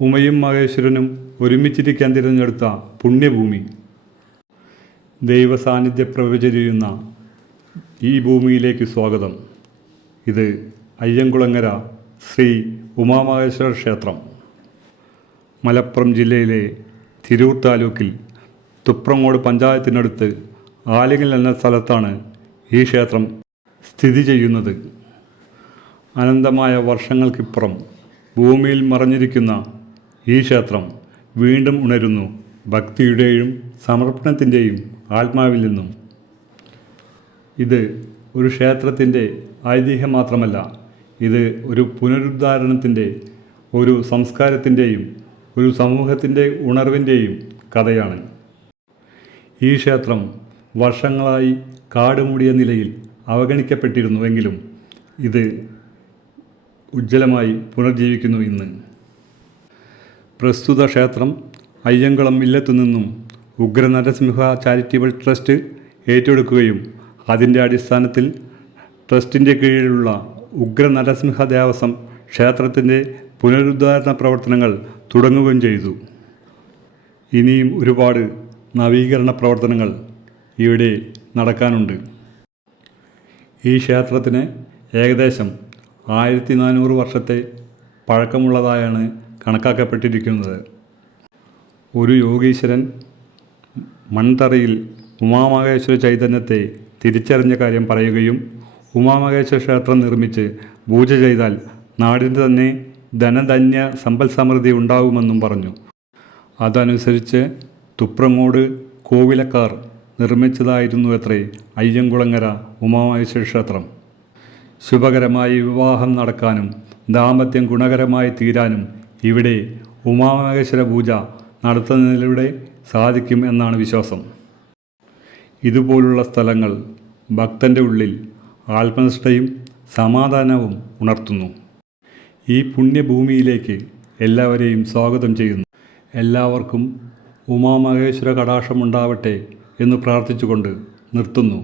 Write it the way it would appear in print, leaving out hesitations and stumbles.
ഉമയും മഹേശ്വരനും ഒരുമിച്ചിരിക്കാൻ തിരഞ്ഞെടുത്ത പുണ്യഭൂമി. ദൈവസാന്നിധ്യപ്രഭ ചൊരിയുന്ന ഈ ഭൂമിയിലേക്ക് സ്വാഗതം. ഇത് അയ്യങ്കുളങ്ങര ശ്രീ ഉമാമഹേശ്വര ക്ഷേത്രം. മലപ്പുറം ജില്ലയിലെ തിരൂർ താലൂക്കിൽ തുപ്രങ്ങോട് പഞ്ചായത്തിനടുത്ത് ആലിങ്ങൽ എന്ന സ്ഥലത്താണ് ഈ ക്ഷേത്രം സ്ഥിതി ചെയ്യുന്നത്. അനന്തമായ വർഷങ്ങൾക്കിപ്പുറം ഭൂമിയിൽ മറഞ്ഞിരിക്കുന്ന ഈ ക്ഷേത്രം വീണ്ടും ഉണരുന്നു ഭക്തിയുടെയും സമർപ്പണത്തിൻ്റെയും ആത്മാവിൽ നിന്നും. ഇത് ഒരു ക്ഷേത്രത്തിൻ്റെ ഐതിഹ്യം മാത്രമല്ല, ഇത് ഒരു പുനരുദ്ധാരണത്തിൻ്റെ, ഒരു സംസ്കാരത്തിൻ്റെയും ഒരു സമൂഹത്തിൻ്റെ ഉണർവിൻ്റെയും കഥയാണ്. ഈ ക്ഷേത്രം വർഷങ്ങളായി കാടുമൂടിയ നിലയിൽ അവഗണിക്കപ്പെട്ടിരുന്നുവെങ്കിലും ഇത് ഉജ്ജ്വലമായി പുനർജീവിക്കുന്നു ഇന്ന്. പ്രസ്തുത ക്ഷേത്രം അയ്യങ്കുളം ഇല്ലത്തു നിന്നും ഉഗ്രനരസിംഹ ചാരിറ്റബിൾ ട്രസ്റ്റ് ഏറ്റെടുക്കുകയും അതിൻ്റെ അടിസ്ഥാനത്തിൽ ട്രസ്റ്റിൻ്റെ കീഴിലുള്ള ഉഗ്രനരസിംഹ ദേവസ്വം ക്ഷേത്രത്തിൻ്റെ പുനരുദ്ധാരണ പ്രവർത്തനങ്ങൾ തുടങ്ങുകയും ചെയ്തു. ഇനിയും ഒരുപാട് നവീകരണ പ്രവർത്തനങ്ങൾ ഇവിടെ നടക്കാനുണ്ട്. ഈ ക്ഷേത്രത്തിന് ഏകദേശം 1400 വർഷത്തെ പഴക്കമുള്ളതായാണ് കണക്കാക്കപ്പെട്ടിരിക്കുന്നത്. ഒരു യോഗീശ്വരൻ മൺതറയിൽ ഉമാമഹേശ്വര ചൈതന്യത്തെ തിരിച്ചറിഞ്ഞ കാര്യം പറയുകയും ഉമാമഹേശ്വര ക്ഷേത്രം നിർമ്മിച്ച് പൂജ ചെയ്താൽ നാടിന് തന്നെ ധനധാന്യ സമ്പൽ സമൃദ്ധി ഉണ്ടാകുമെന്നും പറഞ്ഞു. അതനുസരിച്ച് തുപ്രങ്ങോട് കോവിലക്കാർ നിർമ്മിച്ചതായിരുന്നു അത്രേ അയ്യങ്കുളങ്ങര ഉമാമഹേശ്വര ക്ഷേത്രം. ശുഭകരമായി വിവാഹം നടക്കാനും ദാമ്പത്യം ഗുണകരമായി തീരാനും ഇവിടെ ഉമാമഹേശ്വര പൂജ നടത്തുന്നതിലൂടെ സാധിക്കും എന്നാണ് വിശ്വാസം. ഇതുപോലുള്ള സ്ഥലങ്ങൾ ഭക്തൻ്റെ ഉള്ളിൽ ആത്മനിഷ്ഠയും സമാധാനവും ഉണർത്തുന്നു. ഈ പുണ്യഭൂമിയിലേക്ക് എല്ലാവരെയും സ്വാഗതം ചെയ്യുന്നു. എല്ലാവർക്കും ഉമാമഹേശ്വര കടാക്ഷമുണ്ടാവട്ടെ എന്ന് പ്രാർത്ഥിച്ചുകൊണ്ട് നിർത്തുന്നു.